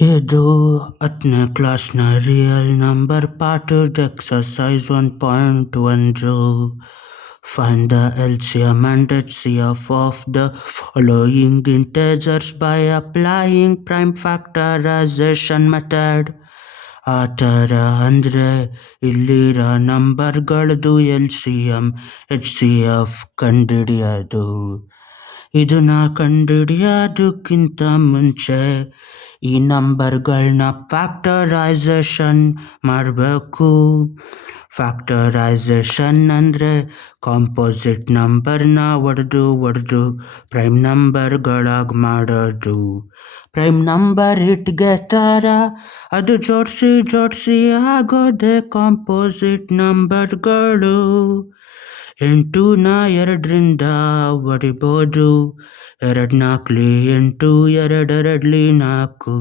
ಇದು 10ನೇ ಕ್ಲಾಸ್ನ real number ಪಾಠದ exercise 1.10. Find the LCM and HCF of the following integers by applying prime factorization method. ಆ ಥರ ಅಂದರೆ ಇಲ್ಲಿರೋ ನಂಬರ್ಗಳದ್ದು LCM HCF ಕಂಡುಹಿಡಿಯೋದು. ಇದನ್ನ ಕಂಡುಹಿಡಿಯೋದಕ್ಕಿಂತ ಮುಂಚೆ ಈ ನಂಬರ್ಗಳನ್ನ ಫ್ಯಾಕ್ಟರೈಸೇಷನ್ ಮಾಡಬೇಕು. ಫ್ಯಾಕ್ಟರೈಸೇಷನ್ ಅಂದರೆ ಕಾಂಪೋಸಿಟ್ ನಂಬರ್ನ ಒಡೆದು ಪ್ರೈಮ್ ನಂಬರ್ಗಳಾಗಿ ಮಾಡೋದು. ಪ್ರೈಮ್ ನಂಬರ್ ಇಟ್ಗೆ ಥರ ಅದು ಜೋಡಿಸಿ ಆಗೋದೆ ಕಾಂಪೋಸಿಟ್ ನಂಬರ್ಗಳು. 8ನ 2ರಿಂದ ಒಡಿಬೋದು. 2 4 8, 2 2 4.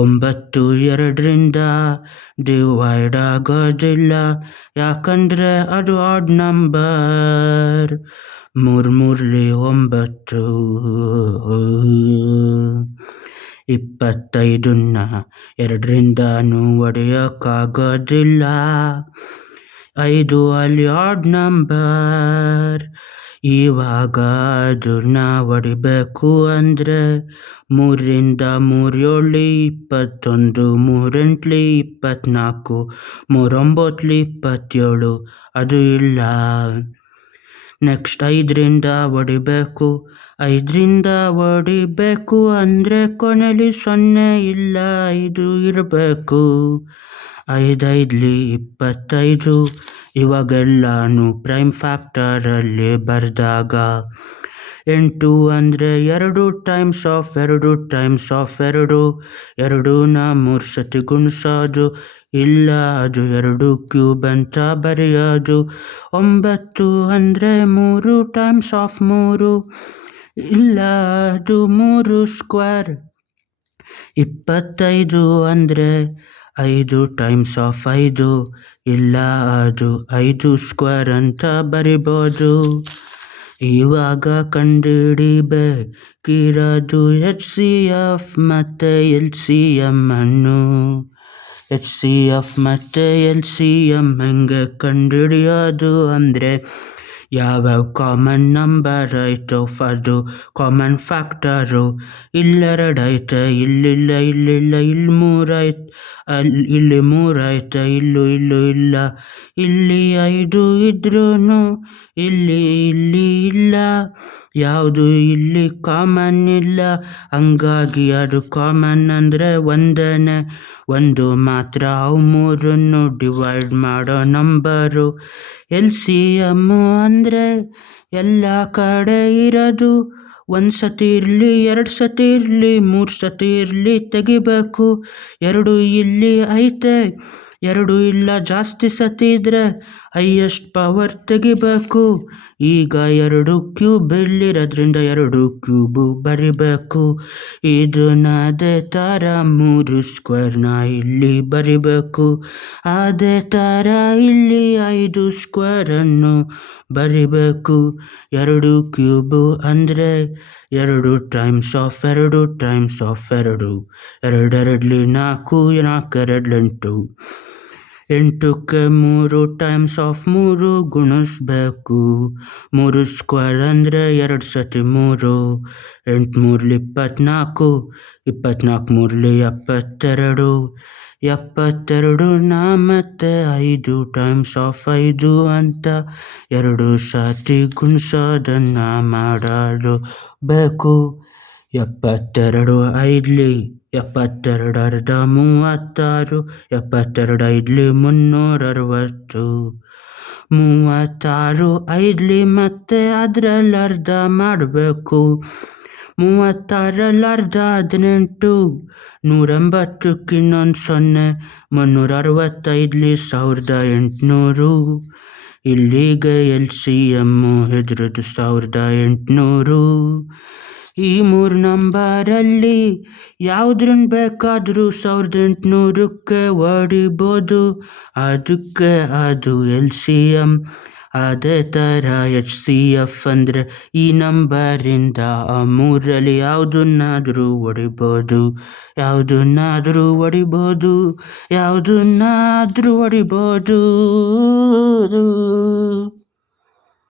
9 2ರಿಂದ ಡಿವೈಡ್ ಆಗೋದಿಲ್ಲ, ಯಾಕಂದ್ರೆ ಅದು ಆಡ್ ನಂಬರ್. 3 3 9. 25ನ್ನ 2ರಿಂದನೂ ಒಡೆಯೋಕ್ಕಾಗೋದಿಲ್ಲ, 5 ಅಲ್ಲಿ ಆಡ್ ನಂಬರ್. ಇವಾಗ ಅದನ್ನ ಹೊಡಿಬೇಕು ಅಂದರೆ 3ರಿಂದ 3 7 21, 3 8 24, 3 9 27. ಅದು ಇಲ್ಲ. ನೆಕ್ಸ್ಟ್ 5ರಿಂದ ಹೊಡಿಬೇಕು. 5ರಿಂದ ಹೊಡಿಬೇಕು ಅಂದರೆ ಕೊನೆಯಲ್ಲಿ 0 ಇಲ್ಲ, 5 ಇರಬೇಕು. 5 5 25. ಇವಾಗೆಲ್ಲಾನು ಪ್ರೈಮ್ ಫ್ಯಾಕ್ಟರಲ್ಲಿ ಬರೆದಾಗ 8 ಅಂದರೆ 2 ಟೈಮ್ಸ್ ಆಫ್ 2 ಟೈಮ್ಸ್ ಆಫ್ 2. 2ನ 3 ಸತಿ ಗುಣಿಸೋದು, ಇಲ್ಲ ಅದು 2 ಕ್ಯೂಬ್ ಅಂತ ಬರೆಯೋದು. 9 ಅಂದರೆ 3 ಟೈಮ್ಸ್ ಆಫ್ 3, ಇಲ್ಲ ಅದು 3 ಸ್ಕ್ವೇರ್. 25 ಅಂದರೆ 5 ಟೈಮ್ಸ್ ಆಫ್ 5, ಇಲ್ಲ ಅದು 5 ಸ್ಕ್ವೇರ್ ಅಂತ ಬರಿಬೋದು. ಇವಾಗ ಕಂಡುಹಿಡಿಬೇಕಿರೋದು HCF ಮತ್ತು LCM ಅನ್ನು. HCF ಮತ್ತು LCM ಹೆಂಗೆ ಕಂಡುಹಿಡಿಯೋದು ಅಂದರೆ ಯಾವ್ಯಾವ ಕಾಮನ್ ನಂಬರ್ ಐತೋ ಅದು ಕಾಮನ್ ಫ್ಯಾಕ್ಟರು. ಇಲ್ಲೆರಡು ಐತೆ, ಇಲ್ಲಿಲ್ಲ, ಇಲ್ಲಿ 3 ಐತೆ, ಇಲ್ಲಿ 3 ಐತೆ, ಇಲ್ಲೂ ಇಲ್ಲ. ಇಲ್ಲಿ 5 ಇದ್ರೂ ಇಲ್ಲಿ ಇಲ್ಲ, ಯಾವುದು ಇಲ್ಲಿ ಕಾಮನ್ ಇಲ್ಲ. ಹಂಗಾಗಿ ಅದು ಕಾಮನ್ ಅಂದರೆ ಒಂದೇನೆ, ಒಂದು ಮಾತ್ರ. ಅವು 3ನ್ನು ಡಿವೈಡ್ ಮಾಡೋ ನಂಬರು. LCM ಅಂದರೆ ಎಲ್ಲ ಕಡೆ ಇರೋದು. 1 ಸತಿ ಇರಲಿ, 2 ಸತಿ ಇರಲಿ, 3 ಸತಿ ಇರಲಿ ತೆಗಿಬೇಕು. 2 ಇಲ್ಲಿ ಐತೆ, 2 ಇಲ್ಲ ಜಾಸ್ತಿ ಸತಿ ಇದ್ರೆ ಹೈಯೆಸ್ಟ್ ಪವರ್ ತೆಗಿಬೇಕು. ಈಗ 2 ಕ್ಯೂಬ್ ಇಲ್ಲಿರೋದ್ರಿಂದ 2 ಕ್ಯೂಬು ಬರಿಬೇಕು. ಇದನ್ನ ಅದೇ ಥರ 3 ಸ್ಕ್ವೇರ್ನ ಇಲ್ಲಿ ಬರಿಬೇಕು. ಅದೇ ಥರ ಇಲ್ಲಿ 5 ಸ್ಕ್ವೇರನ್ನು ಬರಿಬೇಕು. 2 ಕ್ಯೂಬು ಅಂದರೆ 2 times of 2 times of 2. 2 2 4, 4 2 8. 8ಕ್ಕೆ 3 times of 3 ಗುಣಿಸ್ಬೇಕು. 3 square ಅಂದರೆ 2 ಸತಿ 3. 8 3 24, 24 3 72. 72ನ ಮತ್ತೆ 5 ಟೈಮ್ಸ್ ಆಫ್ 5 ಅಂತ 2 ಸತಿ ಗುಣಿಸೋದನ್ನ ಮಾಡಲು ಬೇಕು. 72 5 72 ಅರ್ಧ 36, 72 5 360. 36 5 ಮತ್ತೆ ಅದರಲ್ಲಿ ಅರ್ಧ ಮಾಡಬೇಕು. 36ರಲ್ಲಿ ಅರ್ಧ 18. 180ಕ್ಕೆ ಇನ್ನೊಂದು 0, 365 1800. ಇಲ್ಲಿಗೆ LCM ಇದ್ರದ್ದು 1800. ಈ 3 ನಂಬರಲ್ಲಿ ಯಾವುದ್ರನ್ನ ಬೇಕಾದರೂ 1800ಕ್ಕೆ ಹೊಡಿಬೋದು. ಅದಕ್ಕೆ ಅದು LCM. ಅದೇ ಥರ HCF ಅಂದರೆ ಈ ನಂಬರಿಂದ ಆ ಮೂರಲ್ಲಿ ಯಾವುದನ್ನಾದರೂ ಹೊಡಿಬೋದು, ಯಾವುದನ್ನಾದರೂ ಹೊಡಿಬೋದು, ಯಾವುದನ್ನಾದರೂ ಹೊಡಿಬೋದು.